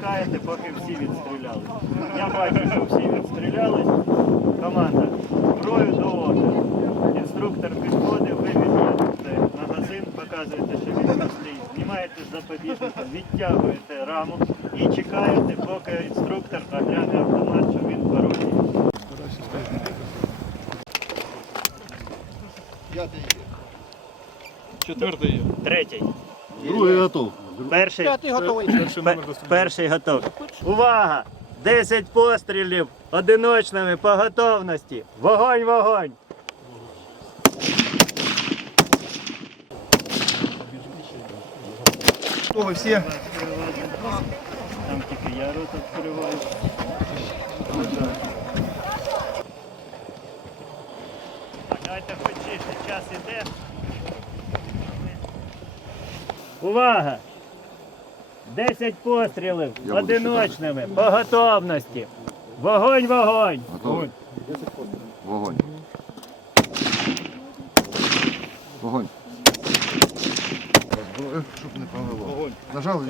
чекаєте, поки всі відстрілялись. Я бачу, що всі відстрілялись. Команда, зброю до опору. Інструктор підходить, ви відводите магазин, показуєте, що він пустий. Знімаєте запобіжника, відтягуєте раму і чекаєте, поки інструктор огляне автомат, що він порожній. Четвертий є. Третій. Другий готов. Перший, П'ятий готовий. Перший номер до стрільби. перший готов. Увага! 10 пострілів одиночними по готовності. Вогонь, вогонь! Готові всі. Там тільки я рот відкриваю. Давайте хочіше, час іде. Увага! 10 пострілів Я одиночними по готовності. Вогонь, вогонь! Готовий? Вогонь. Вогонь. Щоб не повело. Вогонь. Нажали?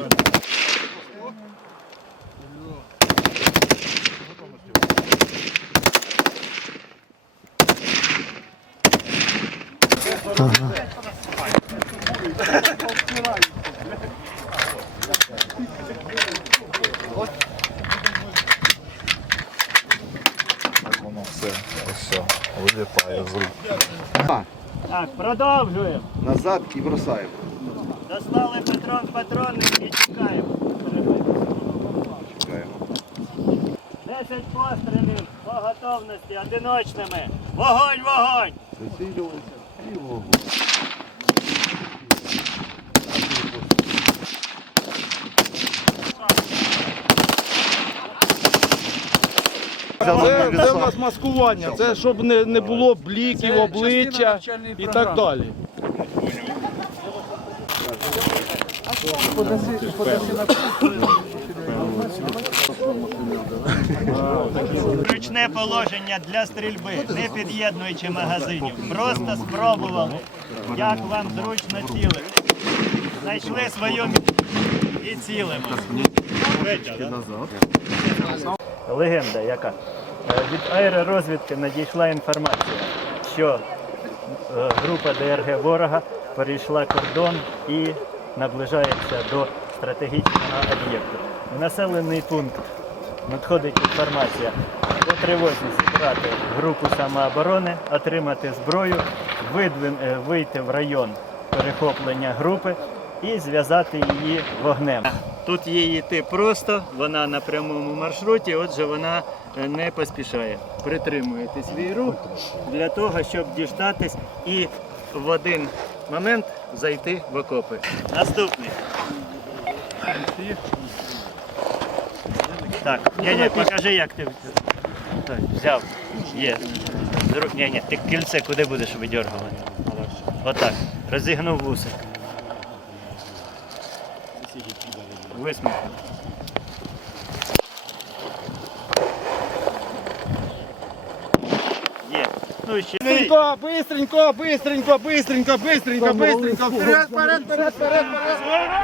Воно все, все, вилітає з рук. Так, продовжуємо. Назад і бросаємо. Достали патрон патронник і чекаємо. Чекаємо. 10 пострілів по готовності одиночними. Вогонь, вогонь! Прицілювалися і вогонь. Це, це в нас маскування, це щоб не, не було бліків, обличчя і так далі. Ручне положення для стрільби, не під'єднуючи магазинів. Просто спробували, як вам зручно цілити. Знайшли свою і цілимо. Легенда яка? Е, Від аеророзвідки надійшла інформація, що е, група ДРГ ворога перейшла кордон і наближається до стратегічного об'єкту. В населений пункт надходить інформація по тривозі зібрати групу самооборони, отримати зброю, е, вийти в район перехоплення групи і зв'язати її вогнем. Тут їй йти просто, вона на прямому маршруті, отже, вона е, не поспішає. Притримуєте свій рух для того, щоб діждатись і в один момент зайти в окопи. Наступний. Так, ні, ні, покажи, як ти взяв. Є. Ні, ні, ти кільце куди будеш видергувати? Отак. Розігнув вусик. Висмикнув. Є. Ну і ще. Быстренько, быстренько, быстренько, быстренько, быстренько, быстренько, вперед, вперед, вперед, вперед, вперед.